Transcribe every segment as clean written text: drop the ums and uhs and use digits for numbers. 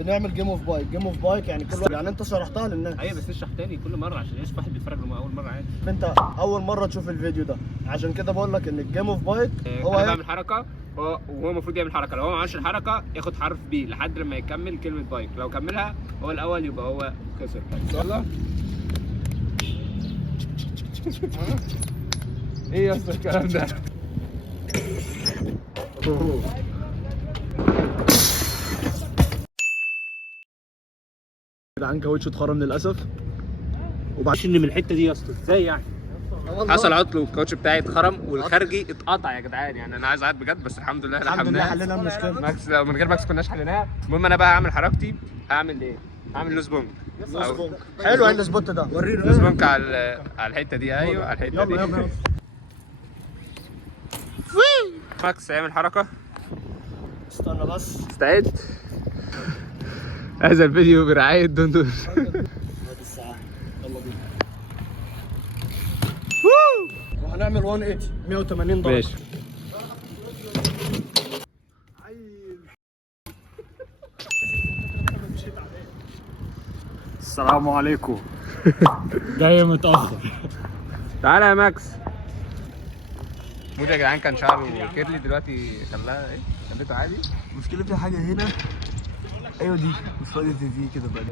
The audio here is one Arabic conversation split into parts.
بنعمل جيم اوف بايك. جيم اوف بايك يعني كل يعني انت شرحتها للناس. ايوه بس اشرح تاني كل مره عشان ايش واحد بيتفرج لما اول مره عادي. انت اول مره تشوف الفيديو ده، عشان كده بقول لك ان الجيم اوف بايك هو انا بعمل حركه وهو المفروض يعمل حركه، لو هو ما عملش الحركه ياخد حرف بي لحد لما يكمل كلمه بايك، لو كملها هو الاول يبقى هو خسر. يلا. ايه يا اسطى الكلام ده؟ جدعان كاوتش اتخرم للاسف. وبعدين من الحته دي يا اسطى ازاي يعني؟ حصل عطل والكاوتش بتاعي اتخرم والخارجي اتقطع يا جدعان، يعني انا عايز اعيط بجد بس الحمد لله حلينا المشكله. ماكس لو من غير ماكس كناش حليناها. المهم انا بقى هعمل حركتي، هعمل ايه؟ هعمل لوز بونج. حلو عند السبوت ده، ورينا لوز بونج على الحته دي. ايوه على الحته دي. يلا ماكس هيعمل حركه. استنى بس. استعد. هذا الفيديو برعايه دندوس. هذه الساعه يلا بينا. وهنعمل 180 درجه. ماشي. السلام عليكم. جاي متاخر. تعالى يا ماكس. مودي يا جدعان كان شعره كيرلي دلوقتي خلاها ايه؟ خليته عادي. المشكله في حاجه هنا. ايوه دي مش فاضيه دي كده بقى.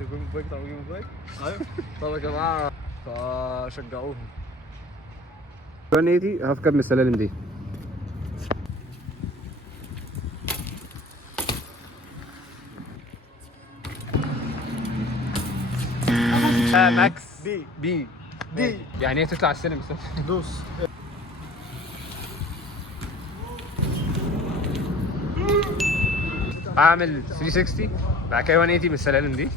بتجيب بايك. طب بتجيب بايك؟ ايوه. طب يا جماعه فشجعوهم. 180 هفكر من السلالم دي. ماكس بي يعني ايه تطلع السلم؟ دوس. هعمل 360 بعد كده 180 من السلالم دي.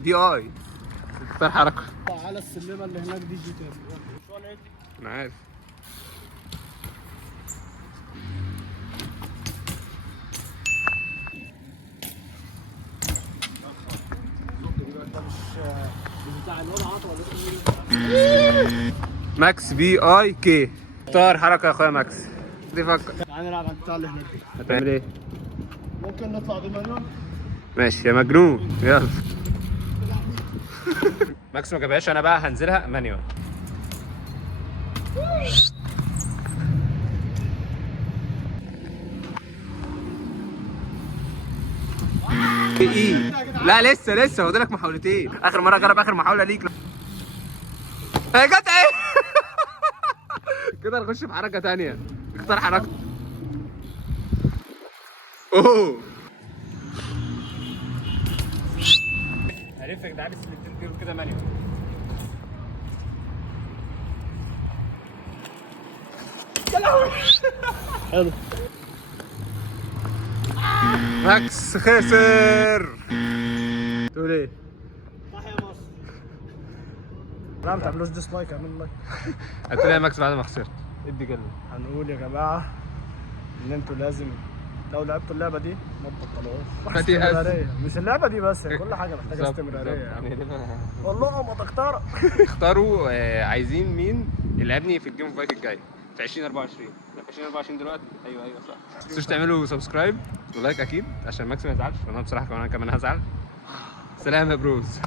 دي اي اختار حركه. على السلمه اللي هناك دي جي تاني. انا عارف. ماكس بي اي كي. اختار حركه يا اخويا ماكس. دي فكر. تعالى نلعب على البتاع اللي هناك دي. هتعمل ايه؟ ممكن نطلع بمليون. ماشي يا مجنون يلا. ماكس ما جابهاش، انا بقى هنزلها مانيوال. ايه؟ لا لسه فاضلك محاولتين. اخر مره جرب اخر محاوله ليك. هي جت ايه؟ كده نخش في حركه ثانيه. اختار حركه. اوه عرفت يا جدعان السلكتين دول كده مانيوال. يا لهوي. حلو. ماكس خسر. تقول ايه؟ صح يا مصر. لا ما تعملوش ديسلايك، اعملوا لايك. قلت لي يا ماكس بعد ما خسرت ادي كلمه. هنقول يا جماعه ان انتوا لازم لو لعبتوا اللعبه دي ما تبطلوهاش. ما تيأس. استمراريه، مش اللعبه دي بس، كل حاجه محتاجه استمراريه يعني. والله ما تختار. اختاروا عايزين مين يلعبني في الجيم فايت الجاي في 2024. في 2024 دلوقتي. ايوه صح. ما تنسوش تعملوا سبسكرايب ولايك اكيد عشان ماكس ما يزعلش، وانا بصراحه كمان هزعل. سلام يا بروز.